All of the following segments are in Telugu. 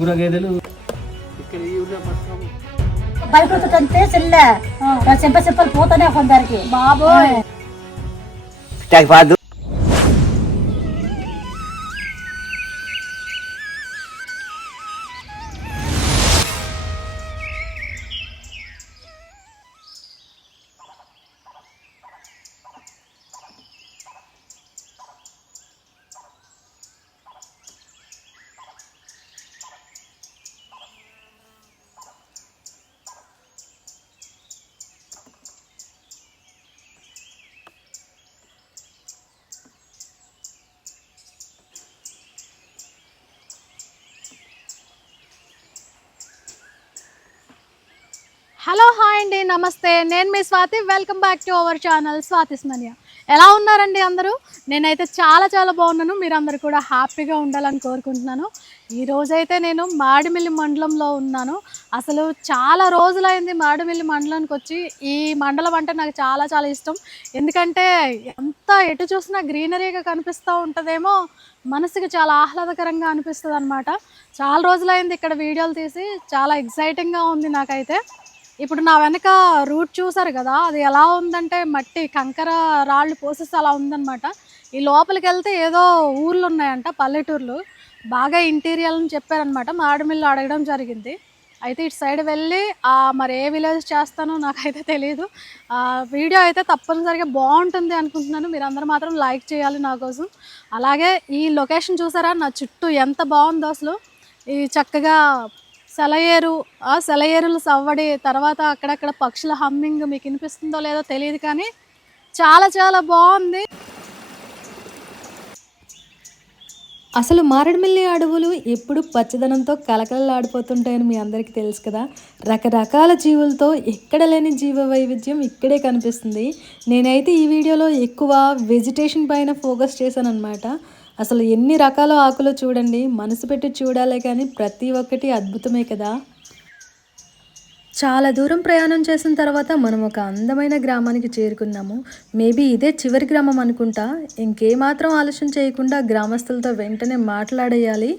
గురగేదెలు. భయపడుతుంటే చెల్లె చెంప చెంపలు పోతానే కొందరికి. బాబోయ్. నమస్తే నేను మీ Swathi. Welcome back to our channel Swathi స్మన్య. ఎలా ఉన్నారండి అందరూ? నేనైతే చాలా చాలా బాగున్నాను. మీరందరూ కూడా హ్యాపీగా ఉండాలని కోరుకుంటున్నాను. ఈ రోజైతే నేను మాడిమిల్లి మండలంలో ఉన్నాను. అసలు చాలా రోజులైంది మాడిమిల్లి మండలానికి వచ్చి. ఈ మండలం అంటే నాకు చాలా చాలా ఇష్టం. ఎందుకంటే ఎంత ఎటు చూసినా గ్రీనరీగా కనిపిస్తూ ఉంటుందేమో మనసుకి చాలా ఆహ్లాదకరంగా అనిపిస్తుంది అనమాట చాలా రోజులైంది ఇక్కడ వీడియోలు తీసి. చాలా ఎగ్జైటింగ్గా ఉంది నాకైతే. ఇప్పుడు నా వెనక రూట్ చూసారు కదా అది ఎలా ఉందంటే మట్టి కంకర రాళ్ళు పోసేసి అలా ఉందన్నమాట. ఈ లోపలికి వెళ్తే ఏదో ఊర్లు ఉన్నాయంట పల్లెటూర్లు. బాగా ఇంటీరియర్ అని చెప్పారనమాట మాడమిల్లు అడగడం జరిగింది. అయితే ఇటు సైడ్ వెళ్ళి మరి ఏ విలేజ్ చేస్తానో నాకైతే తెలియదు ఆ, వీడియో అయితే తప్పనిసరిగా బాగుంటుంది అనుకుంటున్నాను. మీరందరూ మాత్రం లైక్ చేయాలి నా కోసం. అలాగే ఈ లొకేషన్ చూసారా? నా చుట్టూ ఎంత బాగుందో అసలు. ఈ చక్కగా సెలయేరు ఆ సెలయేరులు సవ్వడి తర్వాత అక్కడక్కడ పక్షుల హమ్మింగ్ మీకు వినిపిస్తుందో లేదో తెలియదు కానీ చాలా చాలా బాగుంది. అసలు మారేడుమిల్లి అడవులు ఎప్పుడు పచ్చదనంతో కలకలలాడిపోతుంటాయని మీ అందరికీ తెలుసు కదా. రకరకాల జీవులతో ఎక్కడ లేని జీవ వైవిధ్యం ఇక్కడే కనిపిస్తుంది. నేనైతే ఈ వీడియోలో ఎక్కువ వెజిటేషన్ పైన ఫోకస్ చేశాను అనమాట అసలు ఎన్ని రకాల ఆకులు చూడండి మనసు పెట్టి చూడాలే కానీ ప్రతి ఒక్కటి అద్భుతమే కదా. చాలా దూరం ప్రయాణం చేసిన తర్వాత మనం ఒక అందమైన గ్రామానికి చేరుకున్నాము. మేబీ ఇదే చివరి గ్రామం అనుకుంటా. ఇంకేమాత్రం ఆలస్యం చేయకుండా గ్రామస్తులతో వెంటనే మాట్లాడేయాలి.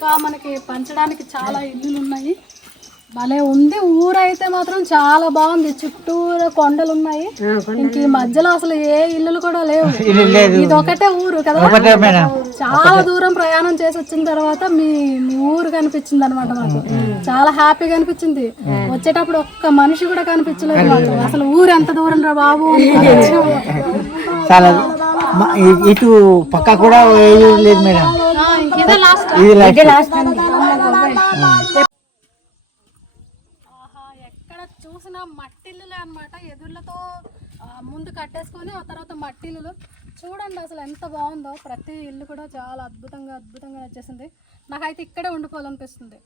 ఇంకా మనకి పంచడానికి చాలా ఇల్లులు ఉన్నాయి భలే ఉంది. ఊరైతే మాత్రం చాలా బాగుంది. చుట్టూరా కొండలు ఉన్నాయి ఇంక ఈ మధ్యలో అసలు ఏ ఇల్లులు కూడా లేవు. ఇది ఒకటే ఊరు కదా. చాలా దూరం ప్రయాణం చేసి వచ్చిన తర్వాత మీ మీ ఊరు కనిపించింది అనమాట మాకు చాలా హ్యాపీగా అనిపించింది. వచ్చేటప్పుడు ఒక్క మనిషి కూడా కనిపించలేదు మాకు. అసలు ఊరు ఎంత దూరం రా బాబు. చాలా ఇటు పక్క కూడా లేదు మేడం. ఇదే లాస్ట్ ఎక్కడ చూసినా మట్టిల్లులే అన్నమాట. ఎదుర్లతో ముందు కట్టేసుకొని ఆ తర్వాత మట్టిల్లులు. చూడండి అసలు ఎంత బాగుందో. ప్రతి ఇల్లు కూడా చాలా అద్భుతంగా అద్భుతంగా నచ్చేసింది. నాకైతే ఇక్కడే ఉండిపోవాలనిపిస్తుంది.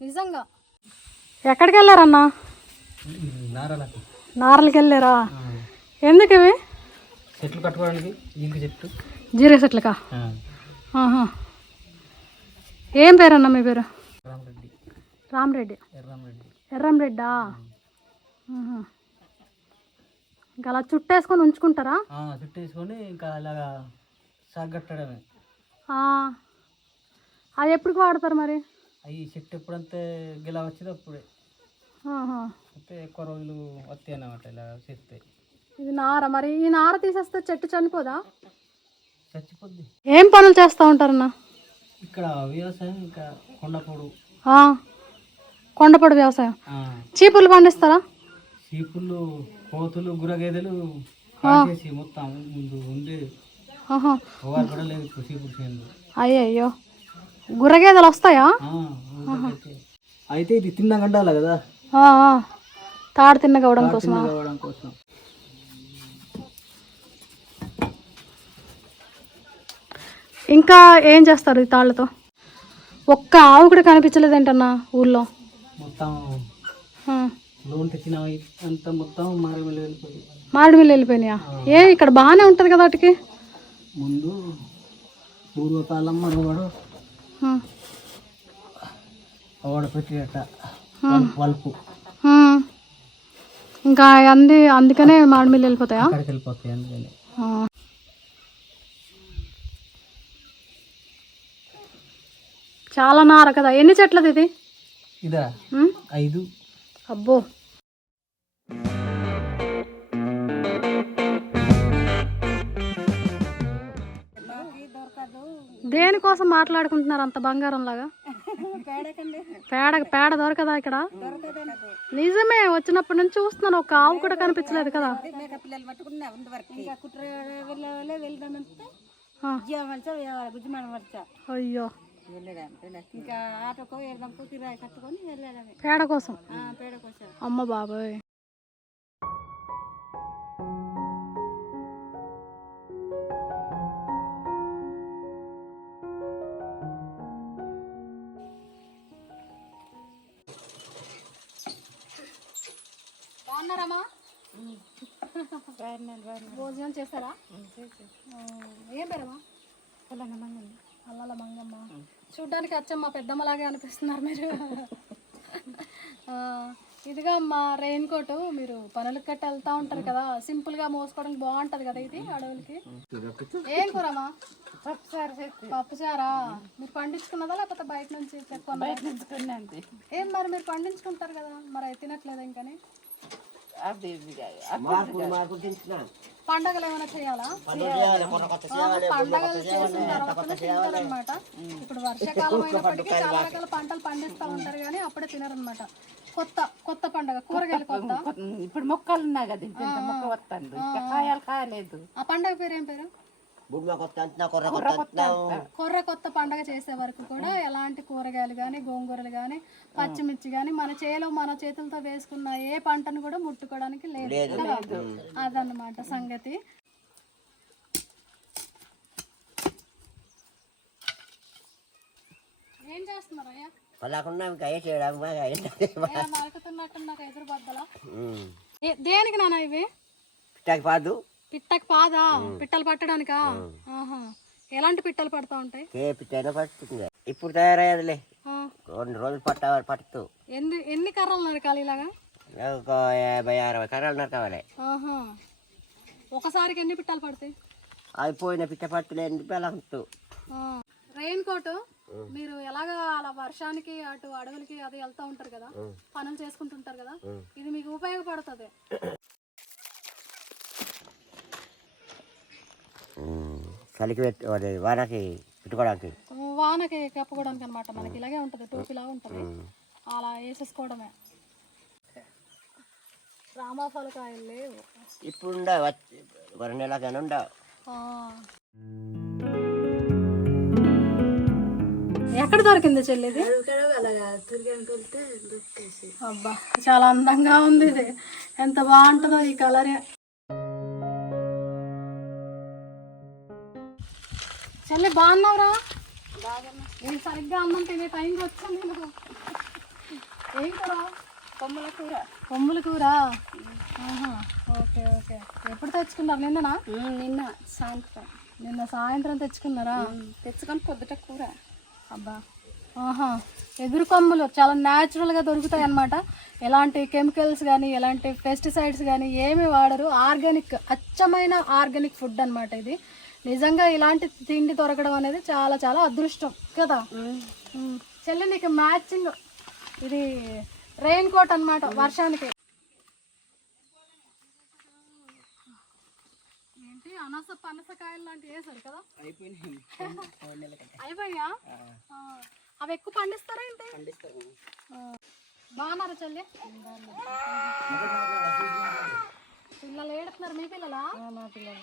నిజంగా. ఎక్కడికి వెళ్ళారన్నా? నారాలకు. నారలకి వెళ్ళారా? ఎందుకు ఇవి చెట్లు కట్టుకోవడానికి జీరో చెట్లకా? ఆహా. ఏం పేరన్నా మీ పేరు? రామరెడ్డి. ఎర్రంరెడ్డా. ఇంకా అలా చుట్టేసుకొని ఉంచుకుంటారా? ఆ, చుట్టూ వేసుకొని ఇంకా అలాగా సాగట్టడమే. అది ఎప్పుడు వాడతారు మరి? అవి చెట్టు ఎప్పుడంతే గిలా వచ్చేది అప్పుడే. అయితే ఎక్కువ రోజులు వస్తాయి అన్నమాట ఇలా చేస్తే ఇది నార. మరి ఈ నార తీసేస్తే చెట్టు చనిపోదా? చచ్చిపోద్ది. ఏం పనులు చేస్తూ ఉంటారన్నా? ఇక్కడ వ్యవసాయం ఇంకా కొండపొడు. ఆ. కొండపొడి వ్యవసాయం. ఆ, చీపులు పండిస్తారా? చీపుళ్ళు కోతులు గురగేదెలు కాసేసి మొత్తం ముందు ఉండేది ఆహా. ఓవారు కూడా లేదు ఇప్పుడు చీపురు చేనులు. అయ్యయ్యో. గుర్రగేదెలు వస్తాయా. అయితే. ఇది తిన్నా గండాలి కదా. తాడు తిన్న గవడం కోసమా? కావడం కోసం. ఇంకా ఏం చేస్తారు ఈ తాళ్ళతో? ఒక్క ఆవు కూడా కనిపించలేదేంటన్నా ఊళ్ళో? మొత్తం. లోన్ తెచ్చిన అంతా మొత్తం మారేమల్లి వెళ్ళిపోయినాయా? ఏ ఇక్కడ బాగానే ఉంటుంది కదా వాటికి? ముందు పూర్వకాలం మరొకడు ఆ. వాడు పెట్టేట వలుపు. ఆ. ఇంకా అంది అందుకనే మామిడి మిల్లు వెళ్ళిపోతాయా వెళ్ళిపోతాయి అందుకని. చాలా నార కదా. ఎన్ని చెట్లది ఇది? ఇదా? ఐదు. అబ్బో. దేనికోసం మాట్లాడుకుంటున్నారు అంత బంగారం లాగా పేడ పేడ దొరకదా ఇక్కడ? నిజమే వచ్చినప్పటి నుంచి చూస్తున్నాను. ఒక ఆవు కూడా కనిపించలేదు కదా. అయ్యో. ఇంకా ఆటోకో ఎడదాంకో కిరాయి కట్టుకొని వెళ్ళడమే పేడ కోసం? ఆ, పేడ కోసం. అమ్మ బాబోయ్. బాగున్నారమ్మా భోజనం చేస్తారా? ఏం పేరమ్మా? అల్లల మంగమ్మ. చూడ్డానికి అచ్చమ్మ పెద్దమ్మలాగే అనిపిస్తున్నారు మీరు. ఇదిగా అమ్మా రెయిన్ కోట్ మీరు పనులకు కట్టి వెళ్తా ఉంటారు కదా సింపుల్గా మోసుకోవడానికి బాగుంటది కదా ఇది అడవులకి? ఏం కూరమ్మా పప్పు చారా? మీరు పండించుకున్నదా లేకపోతే బయట నుంచి? ఏం మరి మీరు పండించుకుంటారు కదా మరి తినట్లేదు ఇంకని? మార్పులు మార్పులు తింటున్నా పండగలు ఏమైనా చేయాలా? పండగలు చేసిన తర్వాత తింటారనమాట ఇప్పుడు వర్షాకాలం అయినప్పటికీ చాలా రకాల పంటలు పండిస్తూ ఉంటారు కానీ అప్పుడే తినరనమాట కొత్త కొత్త పండగ కూరగాయలు కొత్త? ఇప్పుడు మొక్కలు ఉన్నాయి కదా మొక్క వస్తుంది ఇంకా కాయాలు కాయలేదు. ఆ పండగ పేరు ఏం పేరు? కొత్త అంటున్నా కొర్ర కొత్త అంటున్నావు కొర్ర కొత్త పండగ చేసే వరకు కూడా ఎలాంటి కూరగాయలు కానీ గోంగూరలు కానీ పచ్చిమిర్చి కానీ మన చేలో మన చేతులతో వేసుకున్న ఏ పంటను కూడా ముట్టుకోవడానికి లేదు. అదన్నమాట సంగతి. ఏం చేస్తున్నారు అయ్యా పలాకుండా ఇంకా ఏ చేయడం బాగా ఏం నరుకుతున్నట్టు నాకు ఎదురు బద్దలా? ఏ- దేనికి నాన్న ఇవి? పాదు పిట్టకి పాదా? పిట్టలు పట్టడానికా? ఆహా. ఎలాంటి పిట్టలు పడతా ఉంటాయి? ఏ పిట్టైనా ఇప్పుడు తయారయ్యేదిలే. రెండు రోజులు పట్ట పడుతూ ఎన్ని ఎన్ని కర్రలు నరకాలి ఇలాగా? ఒక యాభై అరవై కర్రలు నరకావాలి ఆహా. ఒకసారికి ఎన్ని పిట్టలు పడతాయి? అది పోయిన పిట్ట పట్టులేని పిల్లలు రెయిన్ కోట్ మీరు ఎలాగా అలా వర్షానికి అటు అడవులకి అది వెళ్తా ఉంటారు కదా? పనులు చేసుకుంటుంటారు కదా? ఇది మీకు ఉపయోగపడుతుంది. చలికి పెట్టు అది వానకి పెట్టుకోవడానికి? వానకి కప్పుకోవడానికి అనమాట మనకి. ఇలాగే ఉంటుంది టోపీలాగా ఉంటుంది. అలా వేసేసుకోవడమే. రామాఫలకాయలు లేవు. ఇప్పుడు ఉండవు రెండు నెలలకైనా ఉండవు. ఎక్కడ దొరికింది చెల్లిది అబ్బా చాలా అందంగా ఉంది ఇది. ఎంత బాగుంటుందో ఈ కలర్. చెల్లి బాగున్నావురా? నేను సరిగ్గా అన్నం తినే టైంకి వచ్చాను నేను. ఏం కూర? కొమ్ముల కూర. కొమ్ముల కూర? ఆహా, ఓకే ఓకే. ఎప్పుడు తెచ్చుకున్నారు? నిన్ననా? నిన్న సాయంత్రం. నిన్న సాయంత్రం తెచ్చుకున్నారా? తెచ్చుకొని పొద్దుట కూర. అబ్బా. ఆహా ఎదురు కొమ్ములు చాలా న్యాచురల్గా దొరుకుతాయి అన్నమాట. ఎలాంటి కెమికల్స్ కానీ ఎలాంటి పెస్టిసైడ్స్ కానీ ఏమి వాడరు. ఆర్గానిక్ అచ్చమైన ఆర్గానిక్ ఫుడ్ అన్నమాట ఇది. నిజంగా ఇలాంటి తిండి దొరకడం అనేది చాలా చాలా అదృష్టం కదా. చెల్లి నీకు మ్యాచింగ్ ఇది రెయిన్ కోట్ అన్నమాట వర్షానికి. ఏంటి? అనస పనసకాయలు లాంటివి వేసారు కదా? అయిపోయా అవి ఎక్కువ పండిస్తారా ఏంటి. బాగున్నారా చెల్లి? పిల్లలు ఏడుతున్నారు మీ పిల్లలా? నా పిల్లలు.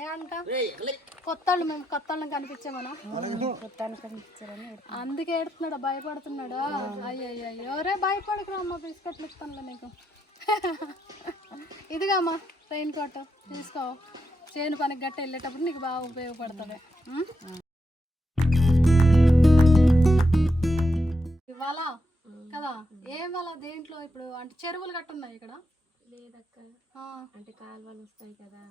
ఏ అంట? కొత్త మేము కొత్త వాళ్ళని కనిపించామనా అందుకే ఏడుతున్నాడు భయపడుతున్నాడు? అయ్యో ఎవరే భయపడకురా అమ్మ బిస్కెట్లు ఇస్తానులే నీకు. ఇదిగా అమ్మ రెయిన్ కోట్ తీసుకో. చేను పనికి గట్ట వెళ్ళేటప్పుడు నీకు బాగా ఉపయోగపడుతుంది. ఇవాళ కదా ఏం వాళ్ళ దేంట్లో? ఇప్పుడు అంటే చెరువులు గట్ట ఉన్నాయి ఇక్కడ. లేదక్క. ఆ, అంటే కాలువలు వస్తాయి కదా.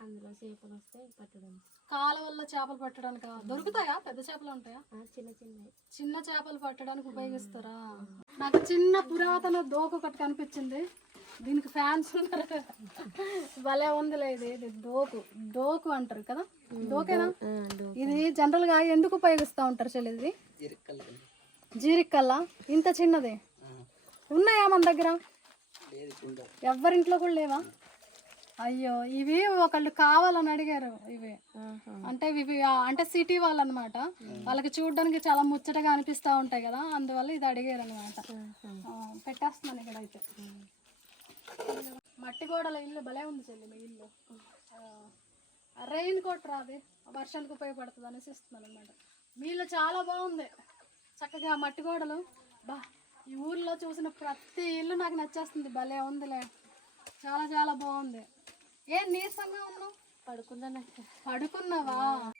అందులో చేపలు వస్తాయి పట్టడం. కాలువల్లో చేపలు పట్టడానికి? దొరుకుతాయా? పెద్ద చేపలు ఉంటాయా? ఆ, చిన్న చిన్నవి. చిన్న చేపలు పట్టడానికి ఉపయోగిస్తారా? నాకు చిన్న పురాతన దోక ఒకటి కనిపించింది. దీనికి ఫ్యాన్స్ ఉన్నారు భలే ఉందిలే ఇది. ఇది దోకు. డోకు అంటారు కదా? దోకేనా? ఇది జనరల్గా ఎందుకు ఉపయోగిస్తూ ఉంటారు చెల్లి ఇది? జీరికల్లా ఇంత చిన్నది? ఉన్నాయా మన దగ్గర? ఎవరింట్లో కూడా లేవా? అయ్యో ఇవి ఒకళ్ళు కావాలని అడిగారు ఇవి. అంటే ఇవి అంటే సిటీ వాళ్ళు అనమాట వాళ్ళకి చూడడానికి చాలా ముచ్చటగా అనిపిస్తూ ఉంటాయి కదా అందువల్ల ఇది అడిగారు అనమాట పెట్టేస్తున్నాను ఇక్కడ అయితే మట్టి గోడల ఇల్లు భలే ఉంది చెల్లి మీ ఇల్లు. రెయిన్ కోట్ రాది వర్షానికి ఉపయోగపడుతుంది అనేసి ఇస్తున్నాను అనమాట మీ ఇల్లు చాలా బాగుంది. చక్కగా మట్టి గోడలు. బా. ఈ ఊర్లో చూసిన ప్రతి ఇల్లు నాకు నచ్చేస్తుంది. భలే ఉందిలే. చాలా చాలా బాగుంది. ఏం నీరసంగా ఉన్నావు? పడుకుందాం పడుకున్నావా?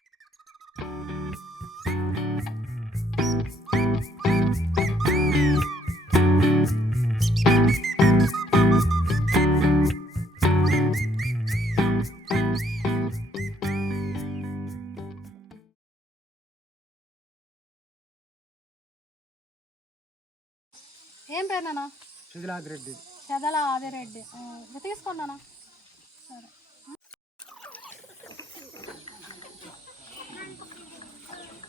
ఏం పేరు నాన్న? సుధలాద్ రెడ్డి. చెదల ఆదిరెడ్డి తీసుకున్నానా సరే.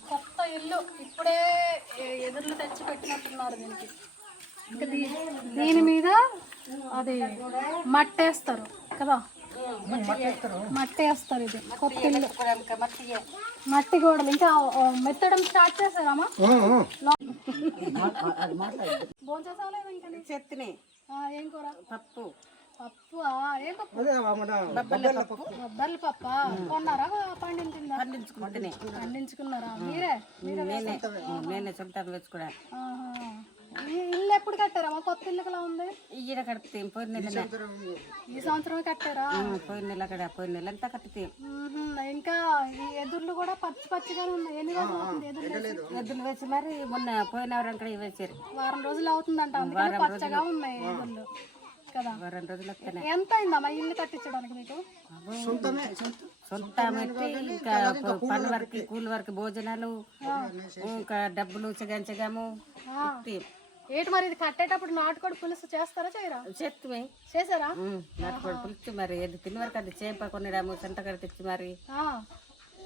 కొత్త ఇల్లు ఇప్పుడే ఎదుర్లు తెచ్చి పెట్టినట్టున్నారు దీనికి. ఇంకా దీని మీద అది మట్టేస్తారు కదా? మట్టి వేస్తారు ఇది. కొత్త ఇల్లు. మట్టి గోడలు. ఇంకా మెత్తడం స్టార్ట్ చేసారమ్మా భోంచేసావా లేదా ఇంకా నీ? చెత్తని ఆ, ఏం కూర? పప్పు. పప్పు ఏం పప్పు? బొబ్బర్లు పప్ప. కొన్నారా పండించిందా? పండించుకుంటేనే పండించుకున్నారా? మీరే? నేనే. నేనే సొంతం వేసుకున్నా. ఇల్లు ఎప్పుడు కట్టారమ్మా కొత్త ఇల్లు ఎలా ఉంది? ఈడ కడితే పోయిన నెల ఈ సంవత్సరమే కట్టారా? పోయిన నెల కడ పోయిన నెల అంతా కట్టితే. ఇంకా ఈ ఎదుర్లు కూడా పచ్చి పచ్చిగానే ఉన్నాయి. ఎన్ని రోజులు అవుతుంది ఎదుర్లు వేసి? ఎద్దులు వేసి మరి మొన్న పోయిన వారం కూడా వేసారు. వారం రోజులు అవుతుందంట. అందుకని పచ్చగా ఉన్నాయి ఎదుర్లు కదా? వారం రోజులు ఎంత అయిందమ్మా ఇల్లు కట్టించడానికి మీకు? ఇంకా పని వరకు కూలి వరకు భోజనాలు ఇంకా డబ్బులు చెగంచగము. ఏంటి మరి ఇది కట్టేటప్పుడు నాటుకోడి పులుసు చేస్తారా చేయరా? చెత్తమే. చేశారా? నాటుకోడి పులిచి మరి. ఏది తిని వరకు అది చేప కొనడము సంతకడ తెచ్చి మరి ఆ.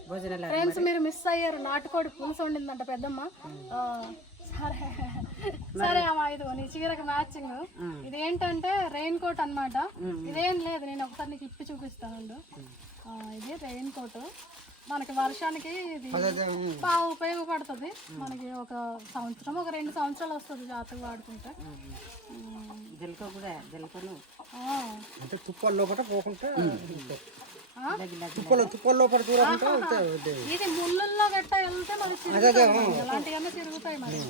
భోజనాలు ఫ్రెండ్స్ మీరు. మిస్ అయ్యారు. నాటుకోడి పులుసు వండిందంట పెద్దమ్మ. సరే. సరే అమ్మా ఇది నీ చీరకు మ్యాచింగ్. ఇది ఏంటంటే రెయిన్ కోట్ అన్నమాట ఇదేం లేదు నేను ఒకసారి నీకు ఇప్పి చూపిస్తాను ఇది రెయిన్ కోట్ మనకి వర్షానికి ఇది బాగా ఉపయోగపడుతుంది. మనకి ఒక సంవత్సరం ఒక రెండు సంవత్సరాలు వస్తుంది జాతర వాడుకుంటే. జలక కూడా జలకను. ఆ. అంటే తుప్పల లోపల పోకుండా ఆ? తుప్పల ఇది. ముళ్ళల్లో గట్ట వెళ్తే మరి. అలాంటివన్నీ తిరుగుతాయి మరి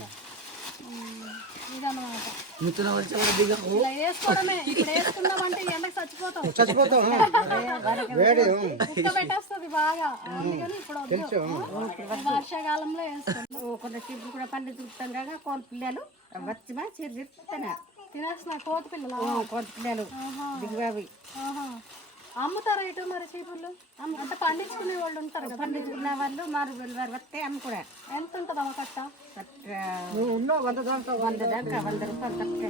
కూడా చచ్చిపోతాం. బాగా. ఇప్పుడు వర్షాకాలంలో వేసుకుంటాం కొంత తిరుగు కూడా పండించుకుంటాం కాక కోళ్ళ పిల్లలు. వచ్చి మా చీర తిరుగుతానా తినేస్తున్నా కోతి పిల్లల? కోళ్ళ పిల్లలు. దిగుబావి. అమ్ముతారా ఇటు మరి చీపుర్లు అంటే పండించుకునే వాళ్ళు ఉంటారు కదా. పండించుకున్న వాళ్ళు మారు వస్తే అమ్మ కూడా ఎంత ఉంటుంది అమ్మ కట్ట వంద దాంట్లో వంద దాకా వంద రూపాయలు కట్ట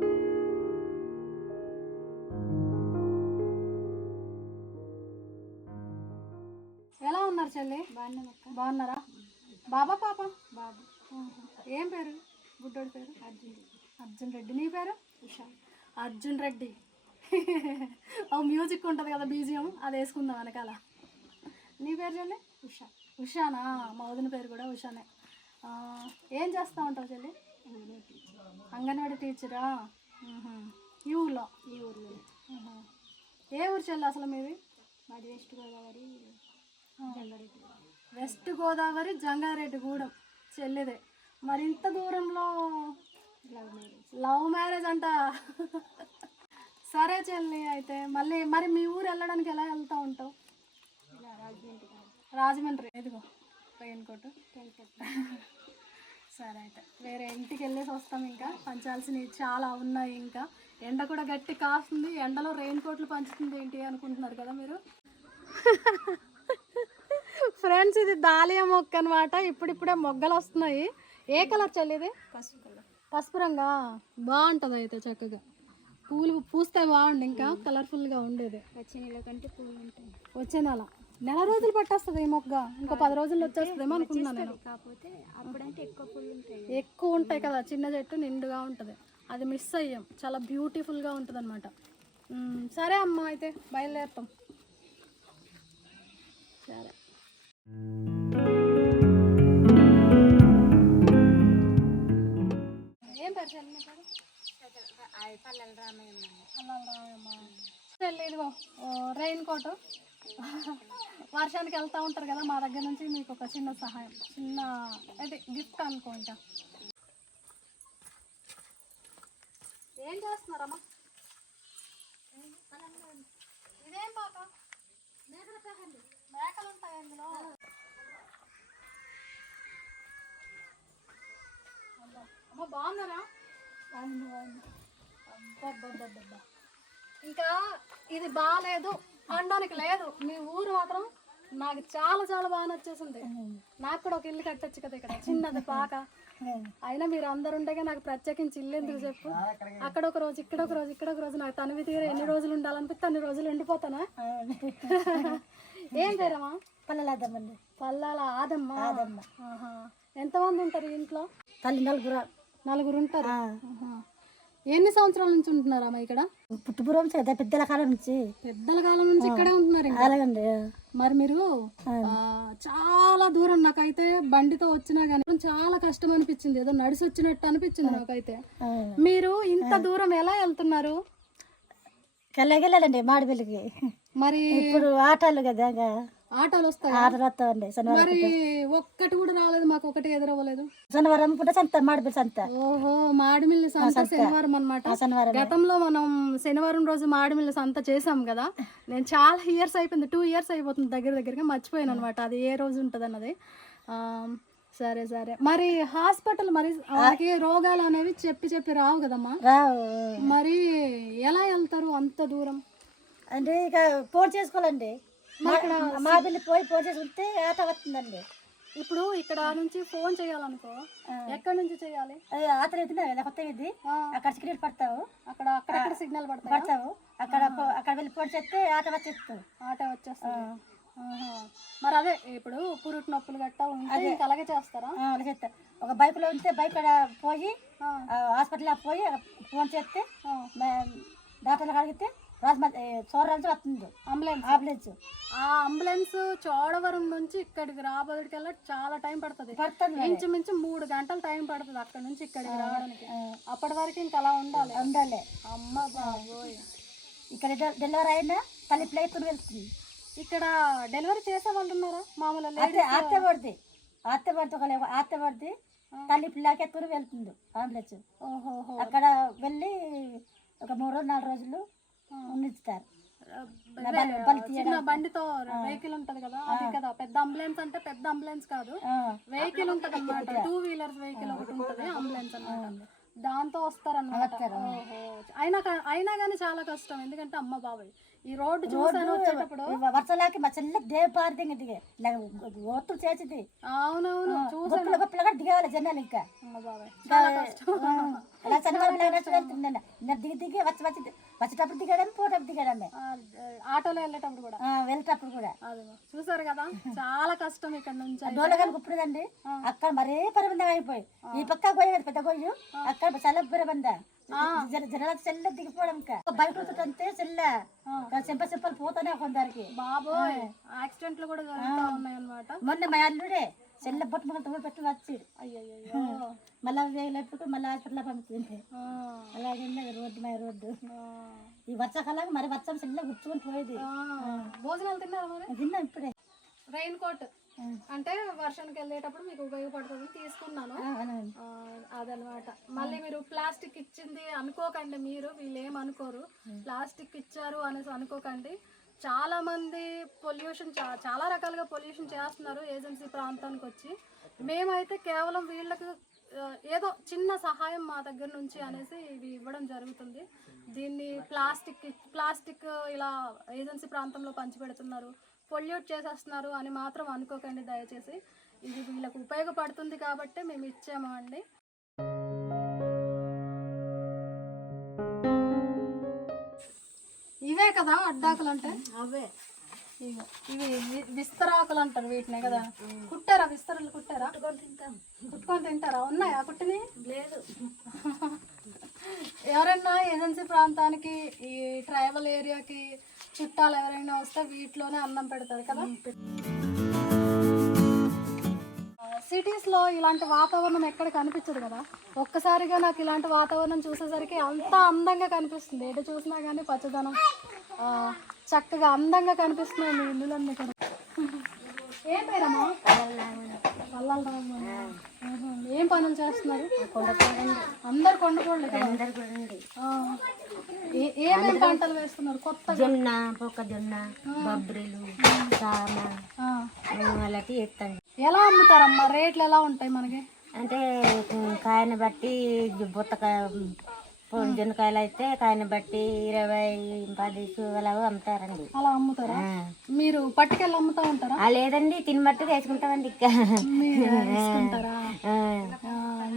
ఎలా ఉన్నారు చెల్లి? బాగున్నారా? బాబా పాప? బాబు. ఏం పేరు? బుడ్డోడి పేరు? అర్జున్ అర్జున్ రెడ్డి. నీ పేరు? ఉషా. అర్జున్ రెడ్డి. ఓ మ్యూజిక్ ఉంటుంది కదా బీజియం అది వేసుకుందాం వెనకాల. నీ పేరు చెల్లి? ఉషా. ఉషానా? మా వదిన పేరు కూడా ఉషానే. ఏం చేస్తా ఉంటావు చెల్లి? అంగన్వాడీ టీచరా. ఈ ఊర్లో? ఈ ఊర్లో. ఏ ఊరు చెల్లి అసలు మీది? మాది వెస్ట్ గోదావరి జంగారెడ్డి. వెస్ట్ గోదావరి జంగారెడ్డిగూడెం చెల్లిదే. మరి ఇంత దూరంలో లవ్ మ్యారేజ్. లవ్ మ్యారేజ్ అంట? సరే చెల్లి అయితే మళ్ళీ మరి మీ ఊరు వెళ్ళడానికి ఎలా వెళ్తూ ఉంటావు? రాజమండ్రి. రాజమండ్రి ఎదుగో ట్రైన్ కోట్ సరే అయితే వేరే ఇంటికి వెళ్ళేసి వస్తాం ఇంకా. పంచాల్సినవి చాలా ఉన్నాయి ఇంకా. ఎండ కూడా గట్టి కాస్తుంది. ఎండలో రెయిన్ కోట్లు పంచుతుంది ఏంటి అనుకుంటున్నారు కదా మీరు? ఫ్రెండ్స్ ఇది దాలియా మొక్క అనమాట ఇప్పుడిప్పుడే మొగ్గలు వస్తున్నాయి. ఏ కలర్ చల్లిది పసుపు కలర్. పసుపు రంగా? బాగుంటుంది అయితే చక్కగా. పూలు పూస్తే బాగుండు ఇంకా కలర్ఫుల్గా ఉండేది. వచ్చే నెల కంటే పూలు ఉంటాయి. వచ్చే నెల. నెల రోజులు పట్టేస్తుంది ఈ మొగ్గ. ఇంకో పది రోజుల్లో వచ్చేస్తుందేమో అనుకున్నాను నేను. కాకపోతే అప్పుడంటే ఎక్కువ పూలు ఉంటాయి. ఎక్కువ ఉంటాయి కదా చిన్న చెట్టు నిండుగా ఉంటుంది. అది మిస్ అయ్యాం. చాలా బ్యూటిఫుల్గా ఉంటుంది అనమాట సరే అమ్మ అయితే బయలుదేరుతాం. సరే. ఏం పేరు రెయిన్ కోట్ వర్షానికి వెళ్తూ ఉంటారు కదా మా దగ్గర నుంచి మీకు ఒక చిన్న సహాయం చిన్న అయితే గిఫ్ట్ అనుకో ఇంకా ఏం చేస్తున్నారమ్మా? ఇదేం పాక? మేకలు ఉంటాయి అందులో. అమ్మ బాగున్నారా? అబ్బబ్బబ్బబ్బబ్బా. ఇంకా ఇది బాగాలేదు అనడానికి లేదు. మీ ఊరు మాత్రం నాకు చాలా చాలా బాగా నచ్చేసింది. నాకు కూడా ఒక ఇల్లు కట్టొచ్చు కదా ఇక్కడ చిన్నది పాక. అయినా మీరు అందరు ఉండగా నాకు ప్రత్యేకించి ఇల్లు ఎందుకు చెప్పు? అక్కడ ఒక రోజు ఇక్కడ ఒక రోజు ఇక్కడ ఒక రోజు నాకు తనవి తీర ఎన్ని రోజులు ఉండాలనిపిస్తే అన్ని రోజులు ఉండిపోతానా? ఏం పేరమ్మా? పల్లెలాదమ్మండి. పల్లాల ఆదమ్మ. ఆహా. ఎంతమంది ఉంటారు ఇంట్లో? తల్లి నలుగురు. నలుగురు ఉంటారు. ఎన్ని సంవత్సరాల నుంచి ఉంటున్నారమ్మా ఇక్కడ? పుట్టుపురం చేద్దా పెద్దల కాలం నుంచి. పెద్దల కాలం నుంచి ఇక్కడే ఉంటున్నారు ఇంకా? అలాగండి. మరి మీరు ఆ, చాలా దూరం నాకైతే బండితో వచ్చినా కానీ చాలా కష్టం అనిపించింది. ఏదో నడిచి వచ్చినట్టు అనిపించింది నాకైతే. మీరు ఇంత దూరం ఎలా వెళ్తున్నారు? కెళ్ళగెళ్ళాలండి మాడిపల్లికి. మరి ఇప్పుడు ఆటోలు కదా ఇంకా. ఆటోలు వస్తాయి ఆటోలు వస్తామండి శనివారం మరి ఒక్కటి కూడా రాలేదు మాకు ఒకటి ఎదురవ్వలేదు. శనివారం పూట సంత మాడిపల్లి సంత. ఓహో మాడిమిల్లి సంత శనివారం అన్నమాట. శనివారం గతంలో మనం శనివారం రోజు మాడిమిల్లి సంత చేసాం కదా. నేను చాలా ఇయర్స్ అయిపోయింది టూ ఇయర్స్ అయిపోతుంది దగ్గర దగ్గరగా మర్చిపోయాను అనమాట అది ఏ రోజు ఉంటుంది అన్నది ఆ, సరే సరే. మరి హాస్పిటల్ మరి వాళ్ళకి రోగాలు అనేవి చెప్పి చెప్పి రావు కదమ్మా. రావు. మరి ఎలా వెళ్తారు అంత దూరం? అంటే ఇక ఫోన్ చేసుకోవాలండి. మాడిపల్లి పోయి ఫోన్ చేసుకుంటే ఆటో వస్తుందండి. ఇప్పుడు ఇక్కడ నుంచి ఫోన్ చేయాలనుకో ఎక్కడి నుంచి చేయాలి? అది ఆటో ఎత్తున్నా కదా కొత్త ఇది. అక్కడ సిగ్నల్ పడతావు. అక్కడ అక్కడక్కడ సిగ్నల్ పడతాయి? పడతావు. అక్కడ అక్కడ వెళ్ళి ఫోన్ చేస్తే ఆటో వచ్చేస్తావు ఆటో వచ్చేస్తుంది. ఆహా. మరి అదే ఇప్పుడు పురుటి నొప్పులు గట్టా ఉంటే ఇంకా అలాగే చేస్తారా? ఆ, అలా చేస్తా. ఒక బైక్లో ఉంటే బైక్ ఆడ పోయి ఆ. హాస్పిటల్లో పోయి అక్కడ ఫోన్ చేస్తే ఆ. డాక్టర్లకు అడిగితే రాజు చోరాలతో వస్తుంది. అంబులెన్స్. అంబులెన్స్. ఆ అంబులెన్స్ చోడవరం నుంచి ఇక్కడికి రాబోదికల్లా చాలా టైం పడుతుంది. పడుతుంది. ఇంచుమించు మూడు గంటలు టైం పడుతుంది అక్కడ నుంచి ఇక్కడికి రావడానికి. అప్పటి వరకు ఇంకా అలా ఉండాలి. ఉండాలి. అమ్మ బాబోయ్. ఇక్కడ డెలివరీ అయినా తల్లి ప్లేట్ వెళ్తుంది. ఇక్కడ డెలివరీ చేసే వాళ్ళు ఉన్నారా? మామూలు అత్తే పడుతుంది అత్తే పడితే ఒక అత్తే పడితే తల్లి పిల్లకి ఎత్తుకుని వెళ్తుంది అంబులెన్స్. అక్కడ వెళ్ళి ఒక మూడు నాలుగు రోజులు ఉండిస్తారు చిన్న బండితో వెహికల్ ఉంటది కదా అది కదా. పెద్ద అంబులెన్స్ అంటే పెద్ద అంబులెన్స్ కాదు. వెహికల్ ఉంటది అనమాట టూ వీలర్స్ వెహికల్ ఒకటి ఉంటది అంబులెన్స్ అన్నమాట. దాంతో వస్తారన్నమాట. ఓహో. అయినా కా- అయినా కానీ చాలా కష్టం. ఎందుకంటే అమ్మ బాబాయ్. ఈ రోడ్డు చూసాను వచ్చేటప్పుడు. వర్షాలకి మా చెల్లి దేవపారి దిగ ఓట్లు చేసింది. అవునవును చూసాను గొప్పలు గొప్పలు కూడా దిగేవాళ్ళు జనాలు ఇంకా. అలా వెళ్తుందండి ఇంకా దిగి దిగి వచ్చి వచ్చి వచ్చేటప్పుడు దిగడం పోటప్పుడు దిగడమే. ఆ, ఆటోలో వెళ్ళేటప్పుడు కూడా. వెళ్ళేటప్పుడు కూడా. చూసారు కదా చాలా కష్టం ఇక్కడ నుంచి. డోలగాని గుప్పుడుదండి. అక్కడ మరే పరిబంధం అయిపోయి. ఈ పక్క పోయి కదా పెద్ద గొయ్యి అక్కడ చాలా పరిబంధ జనాల చెల్ల దిగిపోవడం ఇంకా బయట అంతే చెల్ల. చెంప చెంపలు పోతానే కొందరికి బాబోయ్. యాక్సిడెంట్లు కూడా ఉన్నాయి అన్నమాట మొన్న మా అల్లుడే చెల్ల బొట్టు మొగలు తొమ్మిది పెట్టి వచ్చి అయ్యయ్యో మళ్ళీ వేయలేపుకు మళ్ళీ హాస్పిటల్ పంపించింది. అలాగే రోడ్డు మా రోడ్డు. ఈ వర్షాకాలం మరి వర్షం చెల్ల గుచ్చుకొని పోయేది. భోజనాలు తిన్నారా తిన్నాం ఇప్పుడే. Raincoat. అంటే వర్షానికి వెళ్ళేటప్పుడు మీకు ఉపయోగపడుతుంది తీసుకున్నాను. అదనమాట. మళ్ళీ మీరు ప్లాస్టిక్ ఇచ్చింది అనుకోకండి మీరు వీళ్ళు ఏం అనుకోరు. ప్లాస్టిక్ ఇచ్చారు అనేసి అనుకోకండి. చాలా మంది పొల్యూషన్ చాలా రకాలుగా పొల్యూషన్ చేస్తున్నారు ఏజెన్సీ ప్రాంతానికి వచ్చి. మేమైతే కేవలం వీళ్ళకి ఏదో చిన్న సహాయం మా దగ్గర నుంచి అనేసి ఇవి ఇవ్వడం జరుగుతుంది. దీన్ని ప్లాస్టిక్ ప్లాస్టిక్ ఇలా ఏజెన్సీ ప్రాంతంలో పంచిపెడుతున్నారు. పొల్యూట్ చేసేస్తున్నారు అని మాత్రం అనుకోకండి దయచేసి. ఇది వీళ్ళకు ఉపయోగపడుతుంది కాబట్టి మేము ఇచ్చాము అండి. ఇవే కదా అడ్డాకులు అంటే? అవే. ఇగో ఇవి విస్తరాకులు అంటారు వీటినే కదా. కుట్టారా? విస్తరలు కుట్టారా? తింటాం. కుట్టుకొని తింటారా? ఉన్నాయా కుట్టిని లేదు. ఎవరైనా ఏజెన్సీ ప్రాంతానికి ఈ ట్రైబల్ ఏరియాకి చుట్టాలు ఎవరైనా వస్తే వీటిలోనే అన్నం పెడతారు కదా? సిటీస్లో ఇలాంటి వాతావరణం ఎక్కడ కనిపించదు కదా? ఒక్కసారిగా నాకు ఇలాంటి వాతావరణం చూసేసరికి అంత అందంగా కనిపిస్తుంది. ఎటు చూసినా కానీ పచ్చదనం చక్కగా అందంగా కనిపిస్తున్నాయి మీ ఇల్లులన్నీ కూడా. ఏం పేరమ్మా. ఏం పనులు చేస్తున్నారు? అందరు కొండకోళ్ళు కదా? అందరు పంటలు వేస్తున్నారు కొత్తగా? జొన్న మొక్కజొన్న బొబ్బరిలు సామ. అలాంటి ఎత్తండి ఎలా అమ్ముతారమ్మా? రేట్లు ఎలా ఉంటాయి మనకి? అంటే కాయని బట్టి బుత్తకాయ జొన్నకాయలు అయితే కాయని బట్టి ఇరవై పది అలా అమ్ముతారండి. అలా అమ్ముతారా? మీరు పట్టుకెళ్ళి అమ్ముతా ఉంటారా? లేదండి తిని మట్టు వేసుకుంటామండి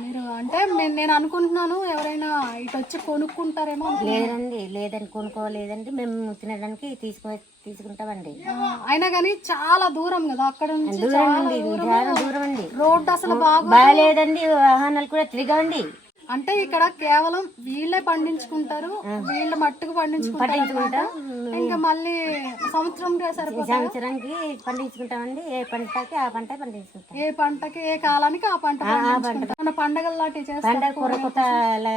మీరు అంటే నేను అనుకుంటున్నాను ఎవరైనా ఇటు వచ్చి కొనుక్కుంటారేమో. లేదండి లేదండి కొనుక్కోలేదండి. మేము తినడానికి తీసుకో తీసుకుంటామండి. అయినా కానీ చాలా దూరం కదా అక్కడ నుంచి దూరం అండి చాలా దూరం అండి. రోడ్డు అసలు బాగా బాగాలేదండి వాహనాలు కూడా తిరగండి అంటే ఇక్కడ కేవలం వీళ్ళే పండించుకుంటారు వీళ్ళ మట్టుకు పండించుకుంటారు అన్నమాట. ఇంకా మళ్ళీ సంవత్సరం సంవత్సరానికి పండించుకుంటామండి. ఏ పంటకి ఆ పంట పండించుకుంటాం. ఏ పంటకి ఏ కాలానికి ఆ పంట పండించుకుంటారు. మన పండగలు లాంటివి కూర కొత్త అలా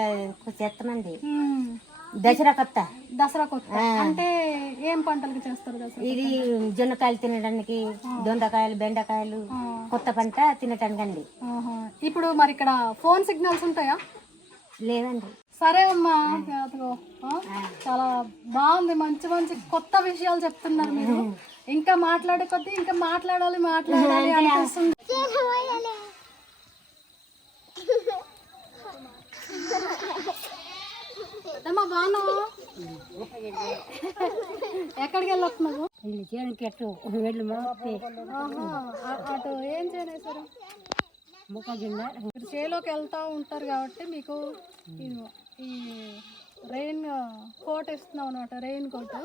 చేస్తామండి. ఉమ్. దసరా కొత్త. దసరా కొత్త. అంటే ఏం పంటలకి చేస్తారు దసరా ఇది జొన్నకాయలు తినడానికి దొండకాయలు బెండకాయలు కొత్త పంట తినటానికి అండి ఆహా. ఇప్పుడు మరి ఇక్కడ ఫోన్ సిగ్నల్స్ ఉంటాయా? లేదండి. సరే అమ్మా అదిగో, ఆ? చాలా బాగుంది మంచి మంచి కొత్త విషయాలు చెప్తున్నారు మీరు. ఇంకా మాట్లాడే కొద్దీ ఇంకా మాట్లాడాలి మాట్లాడాలి అనిపిస్తుంది. అమ్మా బాగున్నావు? ఎక్కడికి వెళ్ళొస్తున్నావు? చెట్టు వెళ్ళి ఆహా. అ- అటు ఏం మొక్కజొన్న మీరు చేలోకి వెళ్తా ఉంటారు కాబట్టి మీకు ఇదిగో ఈ రెయిన్ కోట్ ఇస్తున్నాం అనమాట రెయిన్ కోట్.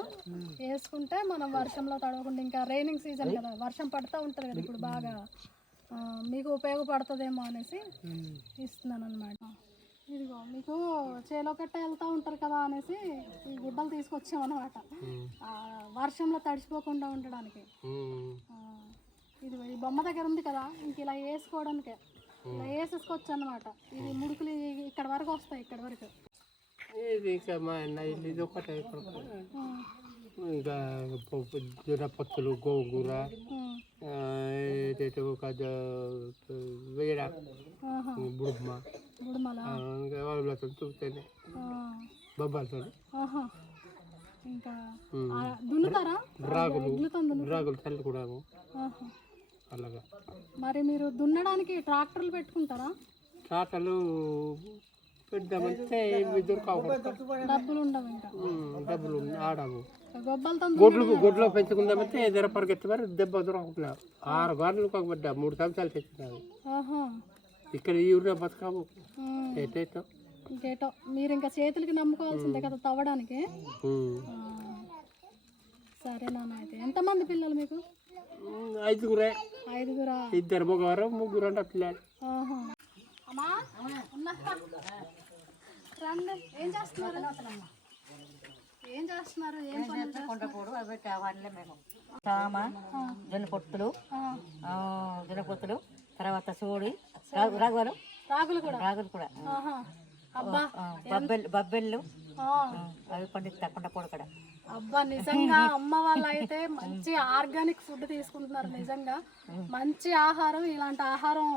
వేసుకుంటే మనం వర్షంలో తడవకుండా ఇంకా రైనింగ్ సీజన్ కదా వర్షం పడుతూ ఉంటుంది కదా ఇప్పుడు బాగా. మీకు ఉపయోగపడుతుందేమో అనేసి ఇస్తున్నాను అనమాట ఇదిగో మీకు చేలో కట్ట వెళ్తూ ఉంటారు కదా అనేసి ఈ గుడ్డలు తీసుకొచ్చామన్నమాట. వర్షంలో తడిసిపోకుండా ఉండడానికి. ఆ, ఇదిగో ఈ బొమ్మ దగ్గర ఉంది కదా ఇంక ఇలా వేసుకోవడానికే. ఇలా వేసేసుకోవచ్చు అనమాట ఇది ముడుకులు ఇక్కడ వరకు వస్తాయి ఇక్కడ వరకు. ఇది ఇంకా మా అన్న ఇది ఒకటే ఇంకా పప్పు జొన్నపత్తులు గోంగూర వేడ. బుడుమ వాళ్ళతో చూస్తేనే బొబ్బాలతో. ఇంకా రాగులు రాగులు చల్లి కూడా. అలాగా. మరి మీరు దున్నడానికి ట్రాక్టర్లు పెట్టుకుంటారా? చాటలు పెద్దామంటే ఇవి దొరకవు డబ్బులు ఉండవు ఇంకా. డబ్బులు ఆడవు. గొబ్బలతో గొడ్లు గొడ్లో పెంచుకుందామంటే ఎదర పరిగెత్తి మరి దెబ్బ దొరకకుండా ఆరు బార్లు బిడ్డ మూడు సంవత్సరాలు తెచ్చినారు ఇక్కడ ఈ ఊరిలో బతకాము. ఏటేటో ఇంకేటో. మీరు ఇంకా చేతులకి నమ్ముకోవాల్సిందే కదా తవ్వడానికి. సరే నాన్న అయితే. ఎంతమంది పిల్లలు మీకు? ఐదుగురే. ఐదుగురా? ఇద్దరు మగవారు ముగ్గురు అంట పిల్లలు. ఏం చేస్తున్నారు? ఏం చేస్తున్నారు? ఏం పనులు చేస్తున్నారు? సామ జొన్న పొత్తులు జొన్న పొత్తులు తర్వాత సోడి రాగులు రాగులు కూడా? రాగులు కూడా ఆహా. అబ్బా బబ్బెల్ బబ్బెళ్ళు ఆ, అవి పండిస్తా కొండ కూడా. అబ్బా నిజంగా అమ్మ వాళ్ళు అయితే మంచి ఆర్గానిక్ ఫుడ్ తీసుకుంటున్నారు నిజంగా. మంచి ఆహారం ఇలాంటి ఆహారం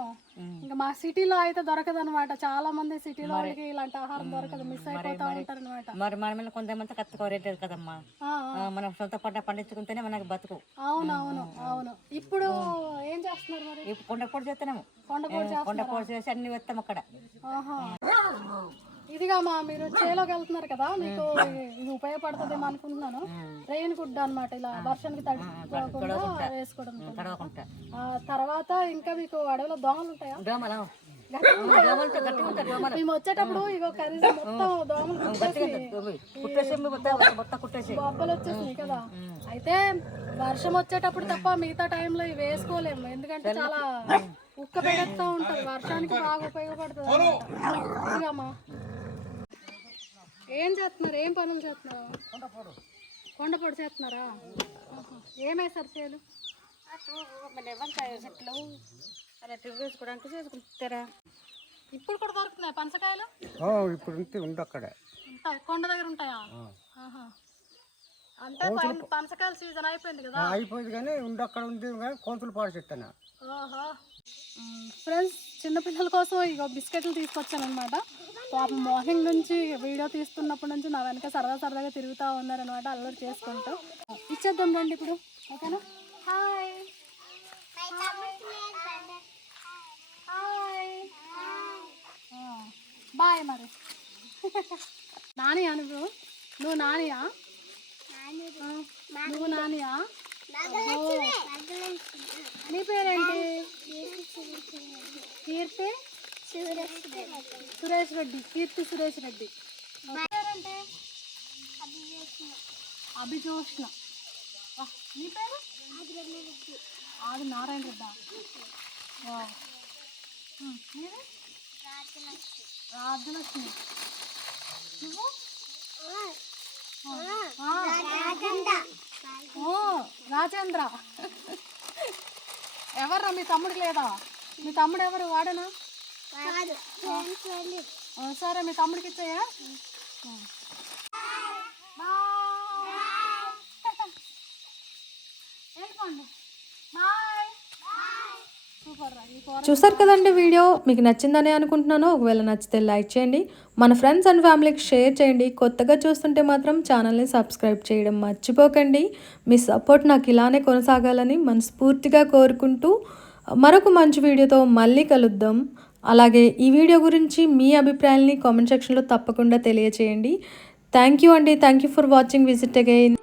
ఇంకా మా సిటీలో అయితే దొరకదు అనమాట చాలా మంది సిటీలో వాళ్ళకి ఇలాంటి ఆహారం దొరకదు. మిస్ అయిపోతా ఉంటారు అనమాట మరి మన కొంతమంది కత్తుకోరేటది కదమ్మా. మనం సొంత పంట పండించుకుంటేనే మనకు బతుకు. అవును అవును అవును. ఇప్పుడు ఏం చేస్తున్నారు మరి? ఇప్పుడు కొండ పొడి చేస్తున్నాము. కొండపోటు చేస్తున్నారు కొండ పొడి చేసి అన్ని వేస్తాం అక్కడ. ఆహా. ఇదిగా మా మీరు చేలోకి వెళ్తున్నారు కదా మీకు ఇది ఉపయోగపడుతుందేమో అనుకుంటున్నాను. రెయిన్ గుడ్ అన్నమాట ఇలా వర్షానికి తడుపుకోకుండా వేసుకోవడం తర్వాత ఇంకా మీకు అడవిలో దోమలు ఉంటాయా? మేము వచ్చేటప్పుడు ఇగో కనీసం మొత్తం దోమలు కుట్టేసి బొబ్బలు వచ్చేసినాయి కదా. అయితే వర్షం వచ్చేటప్పుడు తప్ప మిగతా టైంలో ఇవి వేసుకోలేము. ఎందుకంటే చాలా. ఉక్క పెడతా ఉంటది. వర్షానికి బాగా ఉపయోగపడుతుంది అన్నమాట. ఏం చేస్తున్నారు? ఏం పనులు చేస్తున్నారు? కొండపొడి చేస్తున్నారా? ఆహా. ఏం వేశారు చేలు వంకాయ చెట్లు అలా వేసుకోవడానికి చేసుకుంటారా? ఇప్పుడు కూడా దొరుకుతున్నాయి పనసకాయలు? ఇప్పుడు ఉంటే ఉంది అక్కడ. ఉంటాయి కొండ దగ్గర ఉంటాయా? ఆహా. అంటే పన- పనసకాయల సీజన్ అయిపోయింది కదా. అయిపోయింది కానీ ఉంది అక్కడ ఉంది కానీ కోతులు పాడు చెప్తాను ఓహో. ఫ్రెండ్స్ చిన్నపిల్లల కోసం ఇగో బిస్కెట్లు తీసుకొచ్చాను అనమాట పాపం మార్నింగ్ నుంచి వీడియో తీస్తున్నప్పటి నుంచి నా వెనక సరదా సరదాగా తిరుగుతూ ఉన్నారనమాట అల్లరి చేసుకుంటూ. ఇచ్చేద్దాం రండి ఇప్పుడు. ఓకేనా? హాయ్. బాయ్ మరి. నానియా నువ్వు? నువ్వు నానియా? నువ్వు నానియా. నీ పేరేంటి? కీర్తి? సురేష్ రెడ్డి. కీర్తి సురేష్ రెడ్డి. అభిజోష్ణ. నీ పేరు? ఆది నారాయణ రెడ్డా. రాజలక్ష్మి. నువ్వు? రాజేంద్ర. ఎవర్రా మీ తమ్ముడికి లేదా? మీ తమ్ముడు ఎవరు? వాడనా? సరే మీ తమ్ముడికి ఇచ్చాయా వెళ్ళిపోండి బాయ్ సూపర్ రా ఈ కూర చూసారు కదండి వీడియో? మీకు నచ్చిందని అనుకుంటున్నాను. ఒకవేళ నచ్చితే లైక్ చేయండి. మన ఫ్రెండ్స్ అండ్ ఫ్యామిలీకి షేర్ చేయండి. కొత్తగా చూస్తుంటే మాత్రం ఛానల్ని సబ్స్క్రైబ్ చేయడం మర్చిపోకండి. మీ సపోర్ట్ నాకు ఇలానే కొనసాగాలని మనస్ఫూర్తిగా కోరుకుంటూ మరొక మంచి వీడియోతో మళ్ళీ కలుద్దాం. అలాగే ఈ వీడియో గురించి మీ అభిప్రాయాల్ని కామెంట్ సెక్షన్లో తప్పకుండా తెలియచేయండి. థ్యాంక్ యూ అండి. Thank you for watching. Visit again.